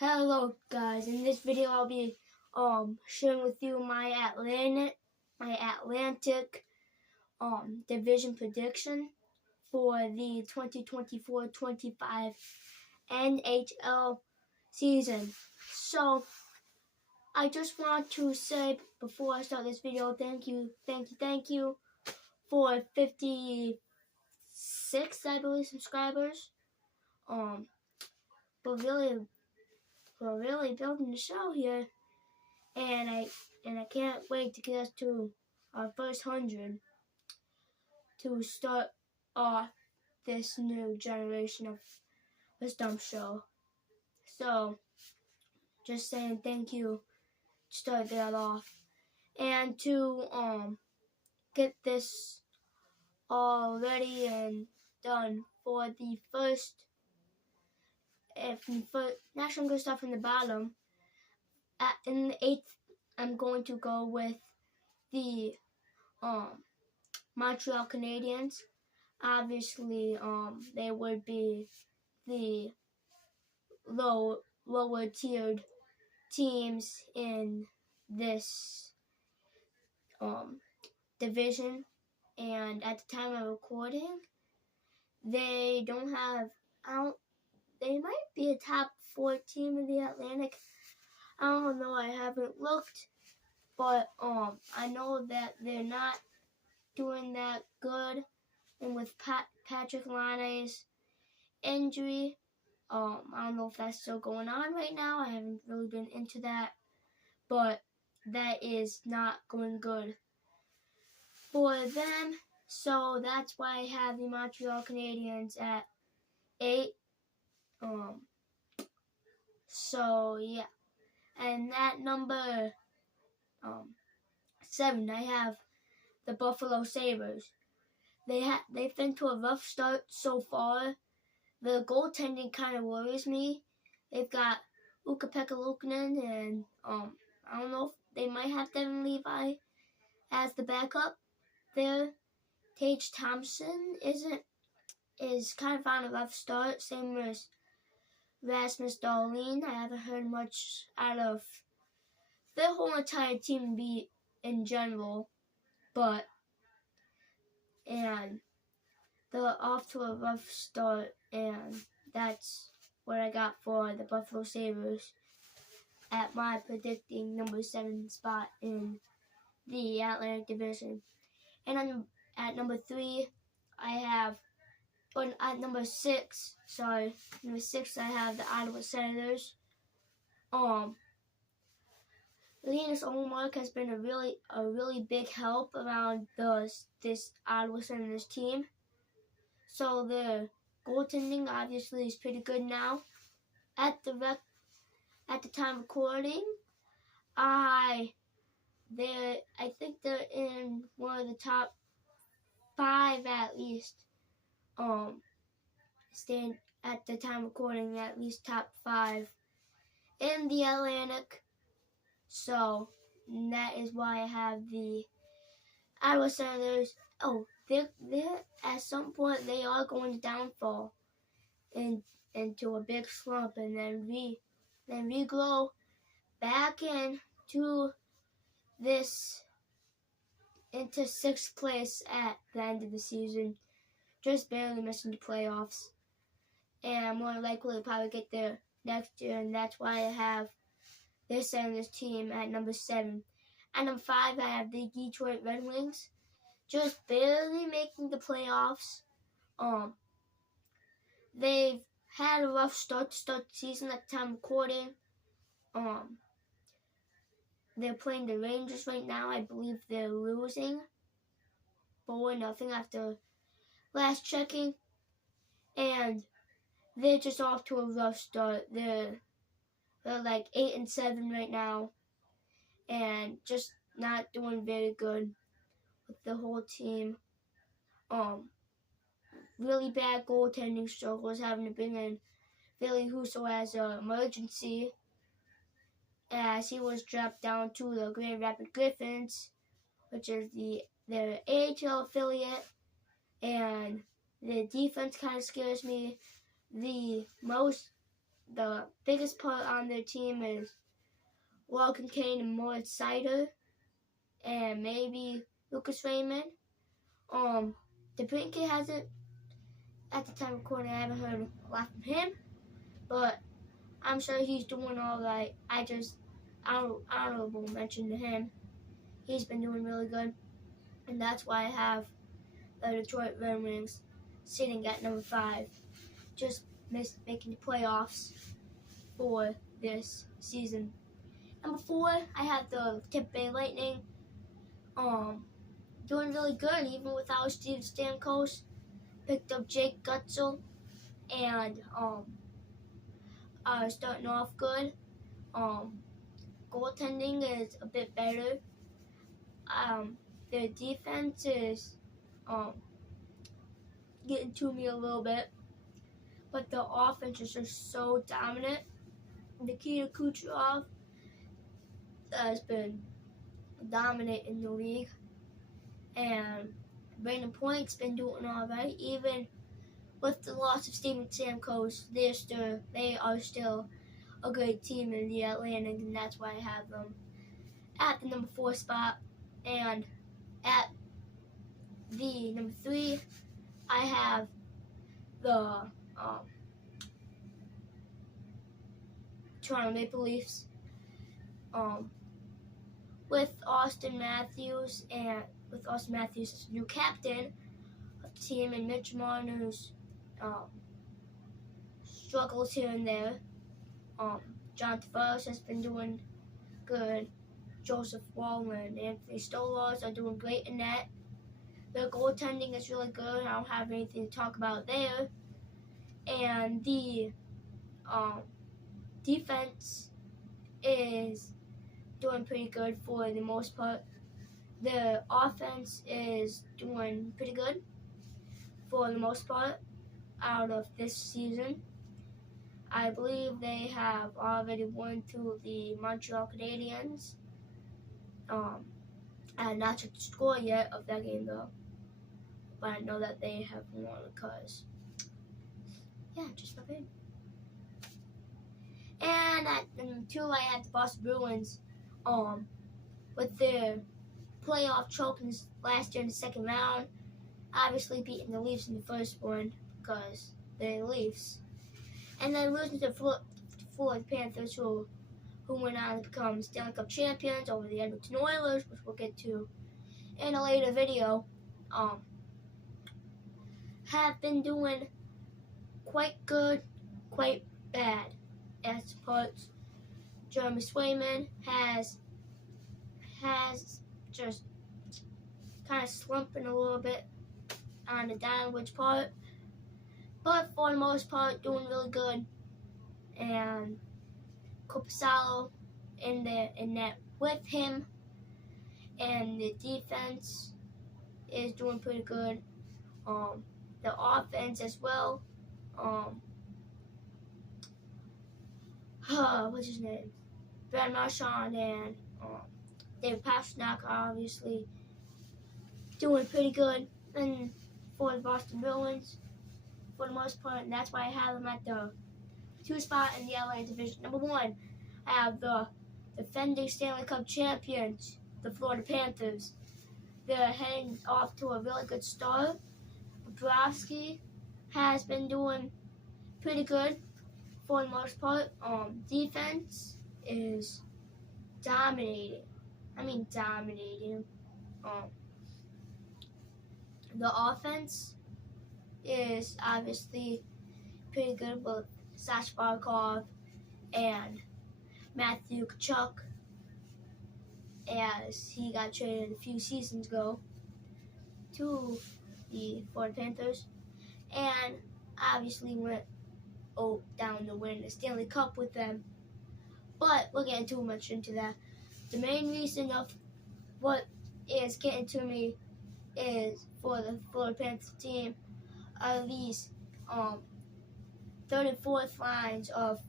Hello guys, in this video I'll be sharing with you my Atlantic division prediction for the 2024-25 NHL season. So I just want to say before I start this video, thank you for 56, I believe, subscribers. But we're really building the show here, and I can't wait to get us to our first 100 to start off this new generation of the Stump Show. So, just saying thank you to start that off, and to get this all ready and done for the first. Actually, I'm going to start from the bottom. In the 8th, I'm going to go with the Montreal Canadiens. Obviously, they would be the lower tiered teams in this division, and at the time of recording, they don't have. They might be a top 4 team in the Atlantic. I don't know. I haven't looked, but I know that they're not doing that good, and with Patrick Laine's injury, I don't know if that's still going on right now. I haven't really been into that, but that is not going good for them. So that's why I have the Montreal Canadiens at 8. So yeah, and that number 7, I have the Buffalo Sabres. They've been to a rough start so far. The goaltending kind of worries me. They've got Ukko-Pekka Luukkonen, and I don't know if they might have Devin Levi as the backup there. Tage Thompson is kind of on a rough start, same as Rasmus Dahlin. I haven't heard much out of their whole entire team in general, and they're off to a rough start, and that's what I got for the Buffalo Sabres at my predicting number 7 spot in the Atlantic Division. And at number 3, at number 6, I have the Ottawa Senators. Linus Ullmark has been a really big help around this Ottawa Senators team. So the goaltending obviously is pretty good now. At the time of recording, I think they're in one of the top 5 at least. Staying at the time of recording, at least top 5 in the Atlantic. So that is why I have the Ottawa Senators. They're at some point they are going to downfall into a big slump, and then regrow back into 6th place at the end of the season, just barely missing the playoffs, and more likely to probably get there next year. And that's why I have this Senators team at number 7. At number 5, I have the Detroit Red Wings, just barely making the playoffs. They've had a rough start the season at the time of recording. They're playing the Rangers right now. I believe they're losing 4-0 after last checking, and they're just off to a rough start. They're like 8-7 right now, and just not doing very good with the whole team. Really bad goaltending struggles, having to bring in Billy Husso as an emergency, as he was dropped down to the Grand Rapids Griffins, which is their AHL affiliate, and the defense kind of scares me the most the biggest part on their team is Logan Kane and Moritz Seider, and maybe Lucas Raymond. The Brinket hasn't, at the time of recording, I haven't heard a lot from him, but I'm sure he's doing all right. I just honorable mention to him. He's been doing really good, and that's why I have the Detroit Red Wings sitting at number 5, just making the playoffs for this season. Number 4, I have the Tampa Bay Lightning, doing really good even without Steve Stamkos. Picked up Jake Gutzel, and starting off good. Goaltending is a bit better. Their defense is getting to me a little bit, but the offense is just so dominant. Nikita Kucherov has been dominant in the league, and Brandon Point's been doing all right. Even with the loss of Steven Stamkos, they are still a great team in the Atlantic, and that's why I have them at the number 4 spot. And at the number 3, I have the Toronto Maple Leafs, with Austin Matthews as new captain of the team, and Mitch Marner's struggles here and there. John Tavares has been doing good. Joseph Wall and Anthony Stolarz are doing great in that. Their goaltending is really good. I don't have anything to talk about there. And the defense is doing pretty good for the most part. The offense is doing pretty good for the most part out of this season. I believe they have already won to the Montreal Canadiens. I have not checked the score yet of that game though, but I know that they have won because, yeah, just my opinion. And at number 2, I have the Boston Bruins, with their playoff trophies last year in the second round, obviously beating the Leafs in the first one because they're the Leafs, and then losing to the Florida Panthers, who went on to become Stanley Cup champions over the Edmonton Oilers, which we'll get to in a later video. Have been doing quite good, quite bad at parts. Jeremy Swayman has just kind of slumping a little bit on the downwards part, but for the most part doing really good. And Korpisalo in net with him, and the defense is doing pretty good. The offense as well. What's his name? Brad Marchand and David Pastrnak are obviously doing pretty good, and for the Boston Bruins for the most part, and that's why I have them at the 2 spot in the Atlantic Division. Number 1, I have the defending Stanley Cup champions, the Florida Panthers. They're heading off to a really good start. Bobrovsky has been doing pretty good for the most part. Defense is dominating. The offense is obviously pretty good with Sash Barkov and Matthew Tkachuk, as he got traded a few seasons ago to the Florida Panthers, and obviously went down to win the Stanley Cup with them. But we'll get too much into that. The main reason of what is getting to me is for the Florida Panthers team are these third and fourth lines of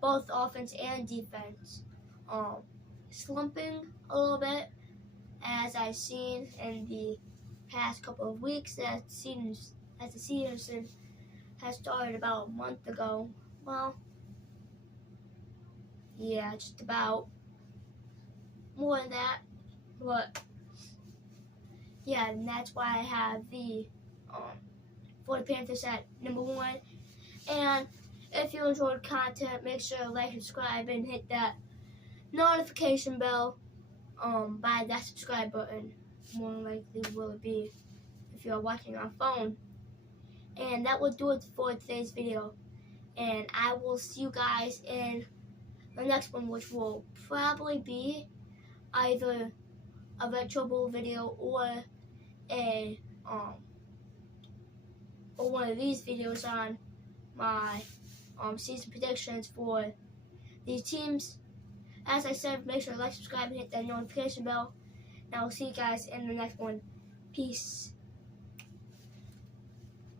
both offense and defense slumping a little bit, as I've seen in the past couple of weeks, as the season has started about a month ago. Well, yeah, just about more than that. But yeah, and that's why I have the Florida Panthers at number 1. And if you enjoyed content, make sure to like, subscribe, and hit that notification bell by that subscribe button. More than likely will it be if you're watching on phone. And that will do it for today's video. And I will see you guys in the next one, which will probably be either a retro bowl video or a or one of these videos on my season predictions for these teams. As I said, make sure to like, subscribe, and hit that notification bell. And I will see you guys in the next one. Peace.